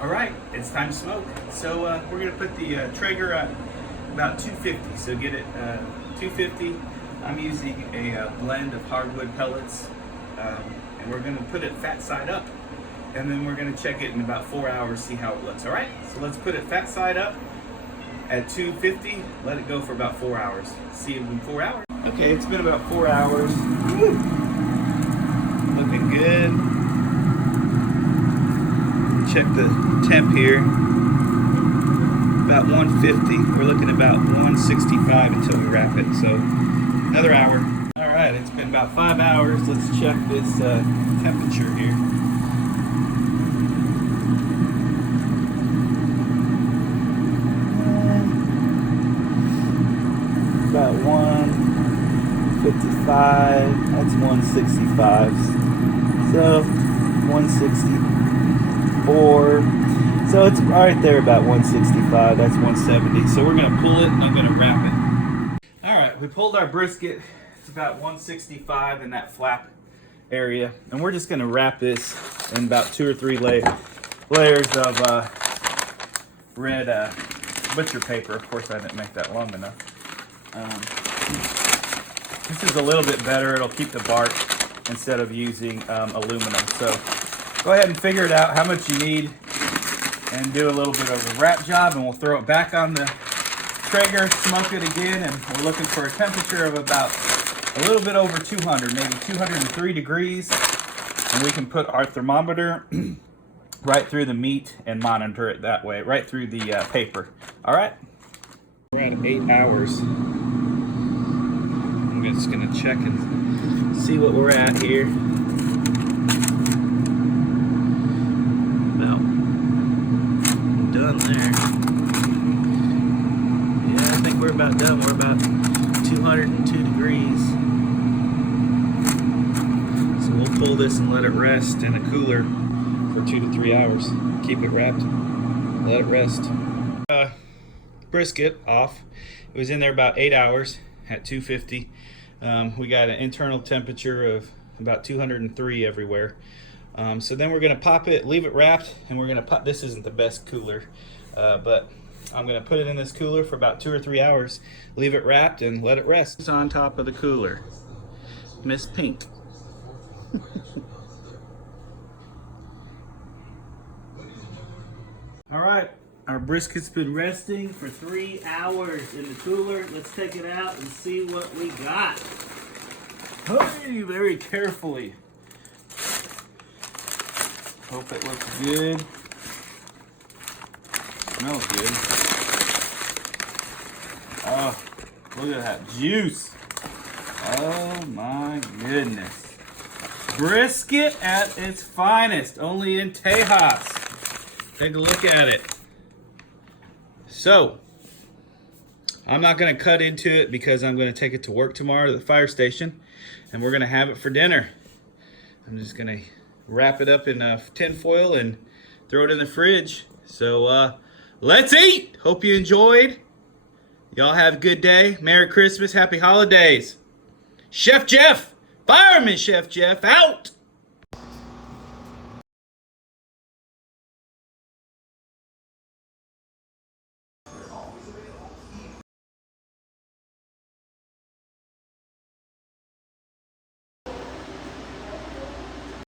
All right, it's time to smoke. So we're gonna put the Treager at about 250. So get it 250. I'm using a blend of hardwood pellets, and we're gonna put it fat side up, and then we're gonna check it in about 4 hours, see how it looks. All right, so let's put it fat side up at 250. Let it go for about 4 hours. See it in 4 hours. Okay, it's been about 4 hours. Woo! Looking good. Check the temp here. About 150. We're looking about 165 until we wrap it. So another hour. All right, it's been about 5 hours. Let's check this temperature here. About 155. That's 165. So 164. So it's right there about 165. That's 170. So we're gonna pull it and I'm gonna wrap it. All right, we pulled our brisket. It's about 165 in that flap area, and we're just gonna wrap this in about 2 or 3 layers of red butcher paper. Of course, I didn't make that long enough. This is a little bit better. It'll keep the bark instead of using aluminum. So go ahead and figure it out how much you need and do a little bit of a wrap job, and we'll throw it back on the Treager, smoke it again, and we're looking for a temperature of about a little bit over 200, maybe 203 degrees, and we can put our thermometer right through the meat and monitor it that way, right through the paper. All right? We're at 8 hours. I'm just gonna check and see what we're at here. About done there. Yeah, I think we're about done. We're about 202 degrees. So we'll pull this and let it rest in a cooler for 2 to 3 hours. Keep it wrapped, let it rest. Brisket off. It was in there about 8 hours at 250. We got an internal temperature of about 203 everywhere. So then we're gonna pop it, leave it wrapped, and we're gonna pop. This isn't the best cooler, but I'm gonna put it in this cooler for about 2 or 3 hours, leave it wrapped, and let it rest. It's on top of the cooler. Miss Pink. All right. Our brisket's been resting for 3 hours in the cooler. Let's take it out and see what we got. Hey, very carefully. Hope it looks good. Smells good. Oh, look at that juice. Oh my goodness. Brisket at its finest, only in Tejas. Take a look at it. So, I'm not going to cut into it because I'm going to take it to work tomorrow to the fire station, and we're going to have it for dinner. I'm just going to wrap it up in tin foil and throw it in the fridge. So, let's eat! Hope you enjoyed. Y'all have a good day. Merry Christmas. Happy holidays. Chef Geoff, Fireman Chef Geoff, out!